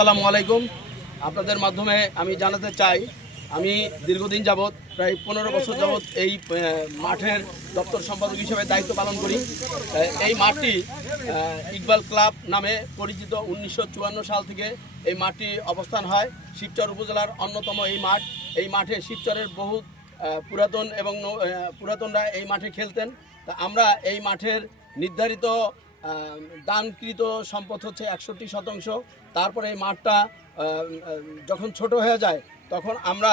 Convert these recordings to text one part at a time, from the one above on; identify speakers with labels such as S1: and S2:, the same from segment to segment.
S1: আসসালামু আলাইকুম। আপনাদের মাধ্যমে আমি জানাতে চাই, আমি দীর্ঘদিন যাবৎ, প্রায় পনেরো বছর যাবৎ এই মাঠের দপ্তর সম্পাদক হিসেবে দায়িত্ব পালন করি। এই মাঠটি ইকবাল ক্লাব নামে পরিচিত উনিশশো চুয়ান্ন সাল থেকে এই মাঠটি অবস্থান হয়। শিবচর উপজেলার অন্যতম এই মাঠ। এই মাঠে শিবচরের বহু পুরাতন এবং পুরাতনরা এই মাঠে খেলতেন। তা আমরা এই মাঠের নির্ধারিত দানকৃত সম্পদ হচ্ছে একষট্টি শতাংশ। তারপরে এই মাঠটা যখন ছোট হয়ে যায়, তখন আমরা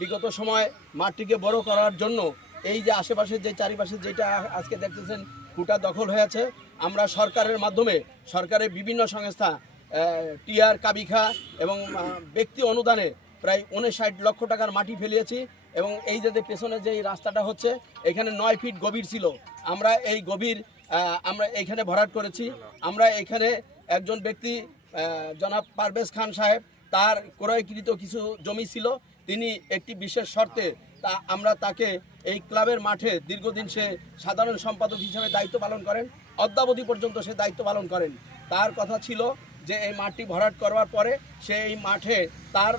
S1: বিগত সময় মাঠটিকে বড় করার জন্য এই যে আশেপাশে যে চারিপাশে যেটা আজকে দেখতেছেন, খুঁটা দখল হয়েছে। আমরা সরকারের মাধ্যমে, সরকারের বিভিন্ন সংস্থা টিআর কাবিখা এবং ব্যক্তি অনুদানে প্রায় উনষাট লক্ষ টাকার মাটি ফেলিয়েছি এবং এই যে পেছনে যে রাস্তাটা হচ্ছে, এখানে নয় ফিট গভীর ছিল। আমরা এই গভীর আমরা এখানে ভরাট করেছি। আমরা এখানে একজন ব্যক্তি জনাব পারভেজ খান সাহেব, তার ক্রয়কৃত কিছু জমি ছিল। তিনি একটি বিশেষ শর্তে তা আমরা তাকে এই ক্লাবের মাঠে দীর্ঘদিন সে সাধারণ সম্পাদক হিসেবে দায়িত্ব পালন করেন। অদ্যাবধি পর্যন্ত সে দায়িত্ব পালন করেন। তার কথা ছিল যে এই মাঠটি ভরাট করবার পরে সে এই মাঠে তার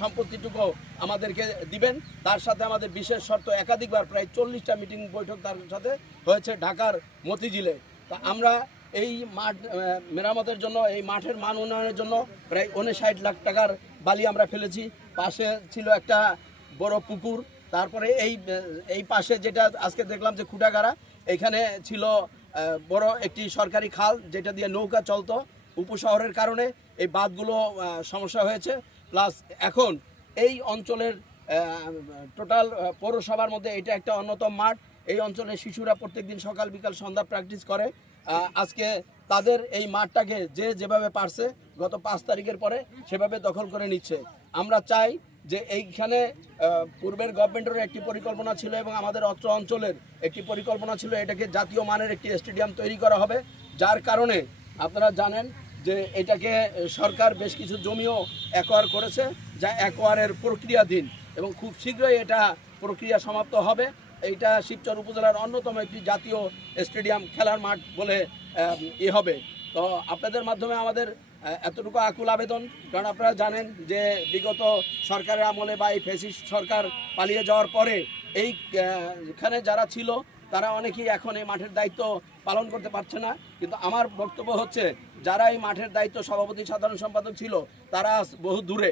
S1: সম্পত্তিটুকু আমাদেরকে দিবেন। তার সাথে আমাদের বিশেষ শর্ত একাধিকবার প্রায় চল্লিশটা মিটিং বৈঠক তার সাথে হয়েছে ঢাকার মতিঝিলে। তা আমরা এই মাঠ মেরামতের জন্য, এই মাঠের মান উন্নয়নের জন্য প্রায় উনষাট লাখ টাকার বালি আমরা ফেলেছি। পাশে ছিল একটা বড় পুকুর। তারপরে এই এই পাশে যেটা আজকে দেখলাম যে খুঁটাগাড়া, এখানে ছিল বড় একটি সরকারি খাল, যেটা দিয়ে নৌকা চলতো উপশহরের কারণে। এই বাঁধগুলো সমস্যা হয়েছে। প্লাস এখন এই অঞ্চলের টোটাল পৌরসভার মধ্যে এটা একটা অন্যতম মাঠ। এই অঞ্চলের শিশুরা প্রত্যেকদিন সকাল বিকাল সন্ধ্যা প্র্যাকটিস করে। আজকে তাদের এই মাঠটাকে যে যেভাবে পারছে, গত পাঁচ তারিখের পরে সেভাবে দখল করে নিচ্ছে। আমরা চাই যে এইখানে পূর্বের গভর্নমেন্টের একটি পরিকল্পনা ছিল এবং আমাদের অত্র অঞ্চলের একটি পরিকল্পনা ছিল এটাকে জাতীয় মানের একটি স্টেডিয়াম তৈরি করা হবে। যার কারণে আপনারা জানেন যে এটাকে সরকার বেশ কিছু জমিও অ্যাকোয়ার করেছে, যা অ্যাকোয়ারের প্রক্রিয়াধীন এবং খুব শীঘ্রই এটা প্রক্রিয়া সমাপ্ত হবে। এইটা শিবচর উপজেলার অন্যতম একটি জাতীয় স্টেডিয়াম খেলার মাঠ বলে ই হবে। তো আপনাদের মাধ্যমে আমাদের এতটুকু আকুল আবেদন, কারণ আপনারা জানেন যে বিগত সরকারের আমলে বা এই ফেসিস্ট সরকার পালিয়ে যাওয়ার পরে এইখানে যারা ছিল তারা অনেকেই এখন এই মাঠের দায়িত্ব পালন করতে পারছে না। কিন্তু আমার বক্তব্য হচ্ছে, যারা এই মাঠের দায়িত্ব সভাপতি, সাধারণ সম্পাদক ছিল, তারা বহু দূরে।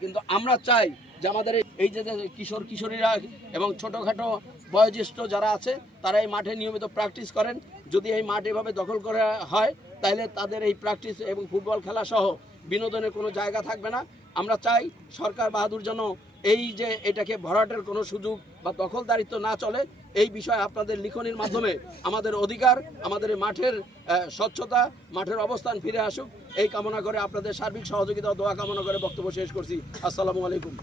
S1: কিন্তু আমরা চাই যে আমাদের এই- যে কিশোর, কিশোরীরা এবং ছোটোখাটো বয়োজ্যেষ্ঠ যারা আছে, তারা এই মাঠে নিয়মিত প্র্যাকটিস করেন। যদি এই মাঠ এভাবে দখল করা হয় তাহলে তাদের এই প্র্যাকটিস এবং ফুটবল খেলা সহ বিনোদনের কোনো জায়গা থাকবে না। আমরা চাই সরকার বাহাদুর যেন এই যে এটাকে ভরাটের কোনো সুযোগ বা দখলদারিত্ব না চলে, এই বিষয়ে আপনাদের লিখনের মাধ্যমে আমাদের অধিকার, আমাদের মাঠের স্বচ্ছতা, মাঠের অবস্থান ফিরে আসুক। এই কামনা করে আপনাদের সার্বিক সহযোগিতা দোয়া কামনা করে বক্তব্য শেষ করছি। আসসালামু আলাইকুম।